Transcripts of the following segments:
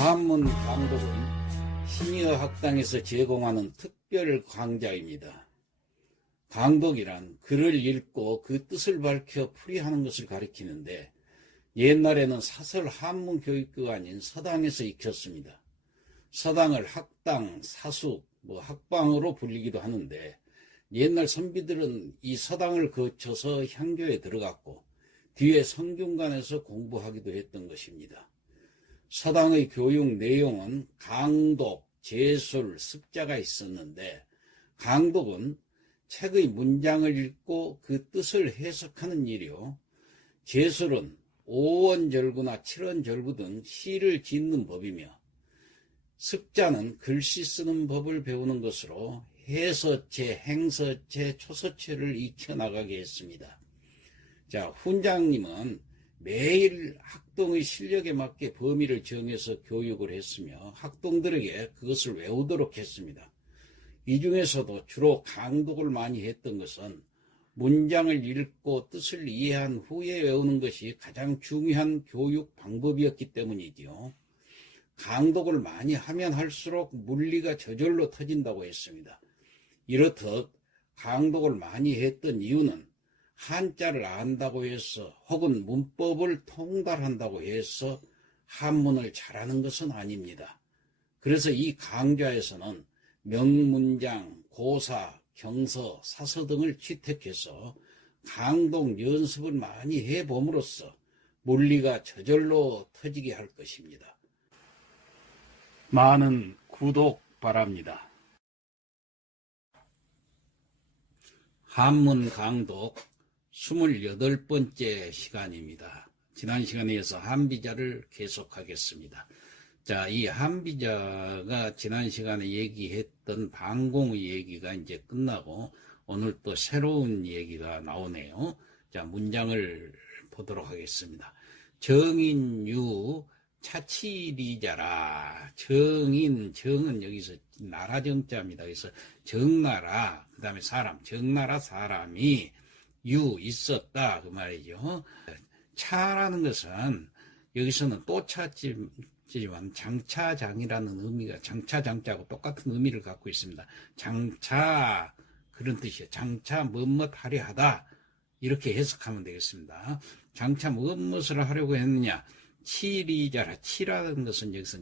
한문 강독은 시니어 학당에서 제공하는 특별 강좌입니다. 강독이란 글을 읽고 그 뜻을 밝혀 풀이하는 것을 가리키는데, 옛날에는 사설 한문 교육교가 아닌 서당에서 익혔습니다. 서당을 학당, 사숙, 학방으로 불리기도 하는데, 옛날 선비들은 이 서당을 거쳐서 향교에 들어갔고 뒤에 성균관에서 공부하기도 했던 것입니다. 서당의 교육 내용은 강독, 제술, 습자가 있었는데, 강독은 책의 문장을 읽고 그 뜻을 해석하는 일이요, 제술은 오원절구나 칠원절구 등 시를 짓는 법이며, 습자는 글씨 쓰는 법을 배우는 것으로 해서체, 행서체, 초서체를 익혀나가게 했습니다. 자, 훈장님은 매일 학동의 실력에 맞게 범위를 정해서 교육을 했으며 학동들에게 그것을 외우도록 했습니다. 이 중에서도 주로 강독을 많이 했던 것은 문장을 읽고 뜻을 이해한 후에 외우는 것이 가장 중요한 교육 방법이었기 때문이지요. 강독을 많이 하면 할수록 물리가 저절로 터진다고 했습니다. 이렇듯 강독을 많이 했던 이유는 한자를 안다고 해서 혹은 문법을 통달한다고 해서 한문을 잘하는 것은 아닙니다. 그래서 이 강좌에서는 명문장, 고사, 경서, 사서 등을 채택해서 강독 연습을 많이 해봄으로써 물리가 저절로 터지게 할 것입니다. 많은 구독 바랍니다. 한문 강독 28번째 시간입니다. 지난 시간에 이어서 한비자를 계속하겠습니다. 자, 이 한비자가 지난 시간에 얘기했던 방공의 얘기가 이제 끝나고 오늘 또 새로운 얘기가 나오네요. 자, 문장을 보도록 하겠습니다. 정인유 차치리자라. 정은 여기서 나라 정자입니다. 그래서 정나라, 그 다음에 사람, 정나라 사람이 있었다, 그 말이죠. 차라는 것은 여기서는 또 차지만 장차장이라는 의미가, 장차장자하고 똑같은 의미를 갖고 있습니다. 장차, 그런 뜻이에요. 장차 무엇 하려 하다, 이렇게 해석하면 되겠습니다. 장차 무엇을 하려고 했느냐, 치리자라. 치라는 것은 여기서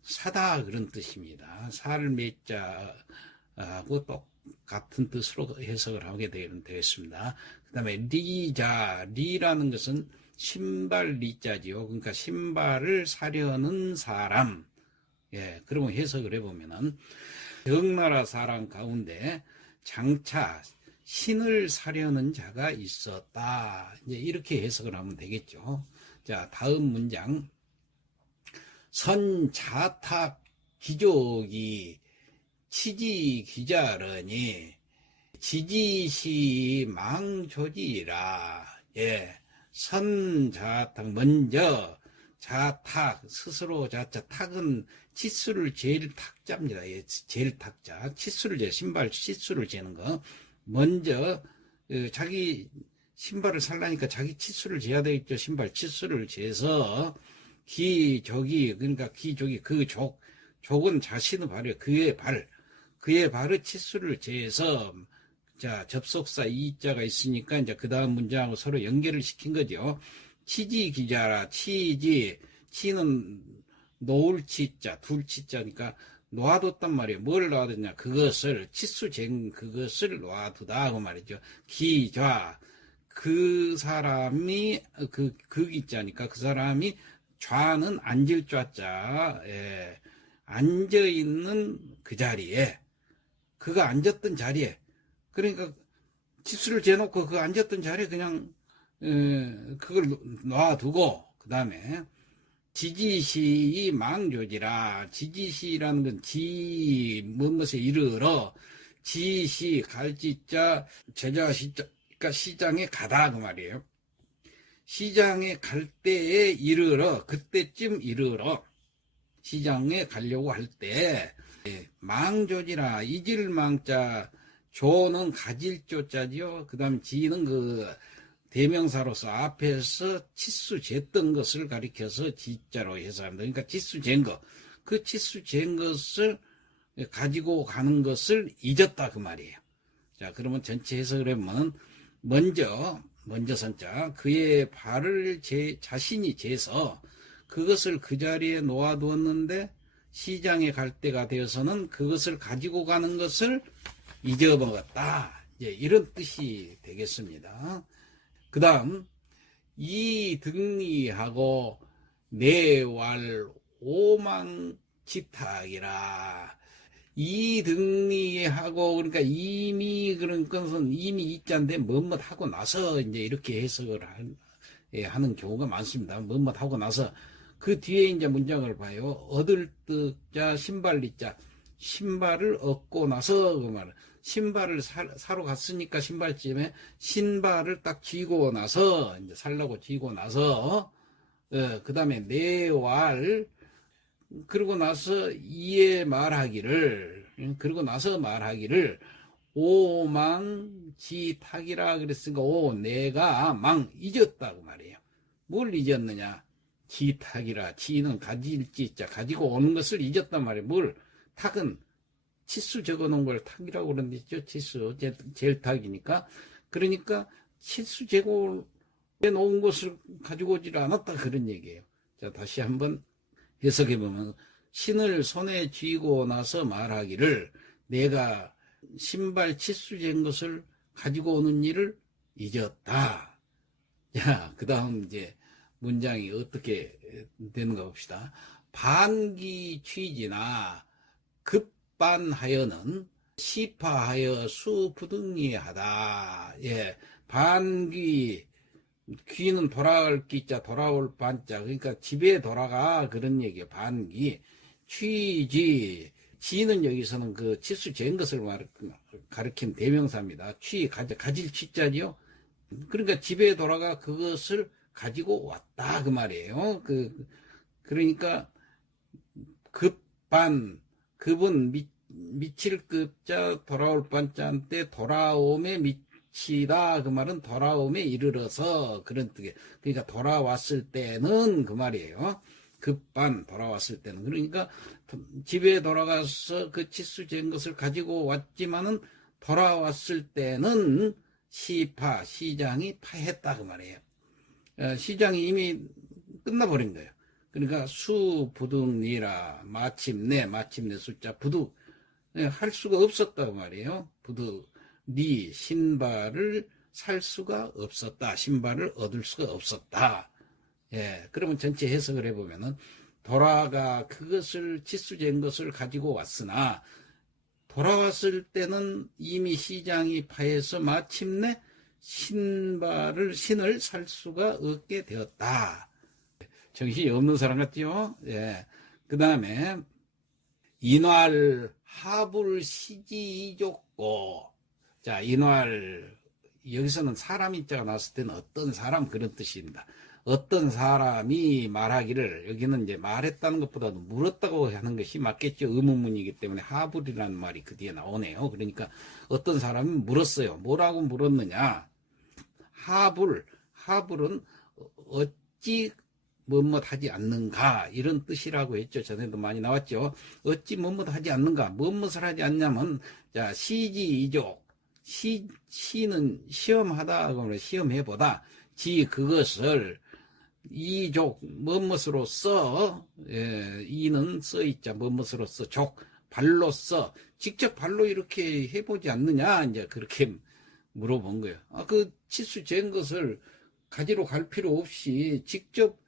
사다, 그런 뜻입니다. 살 매자하고 똑같은 뜻으로 해석을 하게 되겠습니다. 그 다음에 리자, 리라는 것은 신발 리자지요. 그러니까 신발을 사려는 사람. 예, 그러면 해석을 해보면은 정나라 사람 가운데 장차 신을 사려는 자가 있었다. 이제 이렇게 해석을 하면 되겠죠. 자, 다음 문장. 선자탁 기족이 치지기자르니 지지시 망조지라. 예, 선자탁, 먼저 자탁, 스스로 자자, 탁은 치수를 재일 탁자입니다. 예, 재일 탁자, 치수를 재, 신발 치수를 재는 거. 먼저 자기 신발을 살라니까 자기 치수를 재야 되겠죠. 신발 치수를 재서 기족이, 그러니까 기족이, 그 족은 자신의 발이에요. 그의 발의 치수를 재서, 자, 접속사 이자가 있으니까 이제 그 다음 문장하고 서로 연결을 시킨 거죠. 치지 기자라. 치는 놓을 치자, 둘 치자니까 놓아뒀단 말이에요. 뭘 놓아뒀냐, 그것을, 치수 잰 그것을 놓아두다, 그 말이죠. 기좌, 그 사람이, 그 기자니까 그 사람이, 좌는 앉을 좌자, 예, 앉아있는 그 자리에, 그가 앉았던 자리에, 그러니까 치수를 재놓고 그 앉았던 자리에 그냥 그걸 놔두고, 그 다음에 지지시 망조지라. 지지시라는 건 무엇에 이르러, 지시 갈지자 제자시자, 그러니까 시장에 가다, 그 말이에요. 시장에 갈 때에 이르러, 그때쯤 이르러, 시장에 가려고 할 때, 망조지라. 잊을 망자, 조는 가질 조자지요. 그 다음 지는 그 대명사로서 앞에서 치수 쟀던 것을 가리켜서 지자로 해석합니다. 그러니까 치수 잰 거. 그 치수 잰 것을 가지고 가는 것을 잊었다 그 말이에요. 자, 그러면 전체 해석을 해보면 먼저 선자 그의 발을 자신이 재서 그것을 그 자리에 놓아두었는데 시장에 갈 때가 되어서는 그것을 가지고 가는 것을 잊어먹었다. 이런 뜻이 되겠습니다. 그 다음 이등리하고 내왈 오망지탁이라. 이등리하고 그러니까 이미 그런 것은 이미 이자인데 뭐뭐 하고 나서 이제 이렇게 해석을 하는 경우가 많습니다. 뭐뭐 하고 나서 그 뒤에 이제 문장을 봐요. 얻을 뜻자 신발리자 신발을 얻고 나서 그 말. 신발을 사러 갔으니까 신발집에 신발을 딱 쥐고 나서 이제 살라고 쥐고 나서 그 다음에 내왈 그러고 나서 이에 말하기를 그러고 나서 말하기를 오망지탁이라 그랬으니까 내가 망 잊었다고 말이에요. 뭘 잊었느냐? 지탁이라. 지는 가질 지자 가지고 오는 것을 잊었단 말이에요. 뭘? 탁은 치수 적어놓은 걸 탁이라고 그러는데 치수 젤탁이니까. 그러니까 치수 재고 놓은 것을 가지고 오질 않았다 그런 얘기예요. 자, 다시 한번 해석해보면 신을 손에 쥐고 나서 말하기를 내가 신발 치수 잰 것을 가지고 오는 일을 잊었다. 자, 그 다음 이제 문장이 어떻게 되는가 봅시다. 반기 취지나 급반하여는 시파하여 수부등리하다. 예, 반기 귀는 돌아올 기자 돌아올 반자 그러니까 집에 돌아가 그런 얘기예요. 반기 취지 지는 여기서는 그 치수 잰 것을 가리킨 대명사입니다. 가질 취자지요. 그러니까 집에 돌아가 그것을 가지고 왔다 그 말이에요. 그러니까 급반 급은 미칠 급자 돌아올 반자한테 돌아옴에 미치다 그 말은 돌아옴에 이르러서 그런 뜻이에요. 그러니까 돌아왔을 때는 그 말이에요. 급반 돌아왔을 때는 그러니까 집에 돌아가서 그 치수 잰 것을 가지고 왔지만은 돌아왔을 때는 시장이 파했다 그 말이에요. 시장이 이미 끝나버린 거예요. 그러니까 수부득니라 마침내 숫자 부득 할 수가 없었다 그 말이에요. 부득니 신발을 살 수가 없었다. 신발을 얻을 수가 없었다. 예, 그러면 전체 해석을 해보면은 돌아가 그것을 치수 잰 것을 가지고 왔으나 돌아왔을 때는 이미 시장이 파해서 마침내 신을 살 수가 없게 되었다. 정신이 없는 사람 같죠? 예. 그 다음에 인활 하불 시지이족고. 자, 인활 여기서는 사람 인자가 나왔을 때는 어떤 사람 그런 뜻입니다. 어떤 사람이 말하기를 여기는 이제 말했다는 것보다도 물었다고 하는 것이 맞겠죠. 의문문이기 때문에 하불이라는 말이 그 뒤에 나오네요. 그러니까 어떤 사람이 물었어요. 뭐라고 물었느냐? 하불은 어찌 뭐뭇하지 않는가 이런 뜻이라고 했죠. 전에도 많이 나왔죠. 어찌 뭐뭇하지 않는가? 무엇을 하지 않냐면 자 시지이족 시는 시험하다 그러면 시험해보다 지 그것을 이족 무엇으로써 이는 써있자 무엇으로써 족 발로써 직접 발로 이렇게 해보지 않느냐 이제 그렇게 물어본 거예요. 그 치수 잰 것을 가지러 갈 필요 없이 직접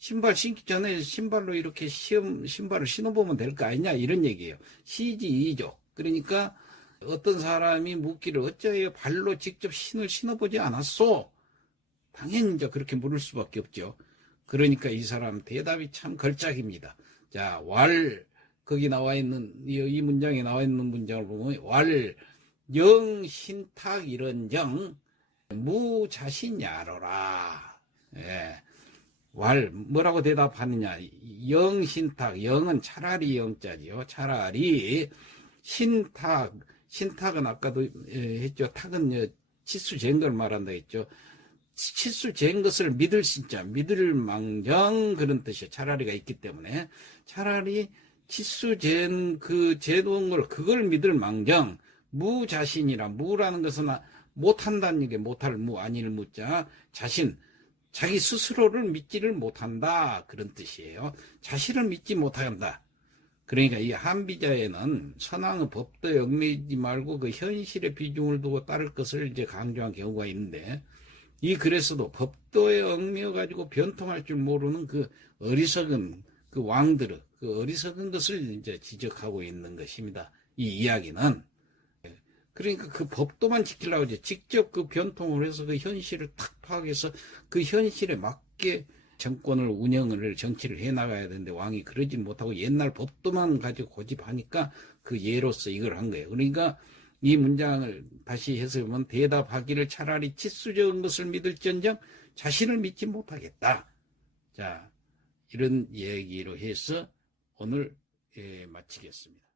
신발 신기 전에 신발로 이렇게 신발을 신어보면 될 거 아니냐 이런 얘기예요. 시지이족. 그러니까 어떤 사람이 묻기를 어찌하여 발로 직접 신을 신어보지 않았소? 당연히 이제 그렇게 물을 수밖에 없죠. 그러니까 이 사람 대답이 참 걸작입니다. 자, 거기 나와 있는 이 문장에 나와 있는 문장을 보면 영신탁 이런정 무자신야로라. 예. 뭐라고 대답하느냐? 영신탁, 영은 차라리 영자지요. 차라리 신탁은 아까도 했죠. 탁은 치수 잰 걸 말한다 했죠. 치수 잰 것을 믿을 신자, 믿을 망정 그런 뜻이에요. 차라리가 있기 때문에 차라리 치수된 그 제도인 걸 그걸 믿을 망정 무자신이라 무라는 것은 못한다는 얘기 못할 무 아닐 무자 자신 자기 스스로를 믿지를 못한다 그런 뜻이에요. 자신을 믿지 못한다. 그러니까 이 한비자에는 선왕의 법도에 얽매이지 말고 그 현실의 비중을 두고 따를 것을 이제 강조한 경우가 있는데 이 글에서도 법도에 얽매여 가지고 변통할 줄 모르는 그 어리석은 그 왕들의 그 어리석은 것을 이제 지적하고 있는 것입니다. 이 이야기는 그러니까 그 법도만 지키려고 이제 직접 그 변통을 해서 그 현실을 탁 파악해서 그 현실에 맞게 정권을 운영을 정치를 해 나가야 되는데 왕이 그러지 못하고 옛날 법도만 가지고 고집하니까 그 예로서 이걸 한 거예요. 그러니까 이 문장을 다시 해석하면 대답하기를 차라리 치수적인 것을 믿을지언정 자신을 믿지 못하겠다. 자, 이런 얘기로 해서 오늘 마치겠습니다.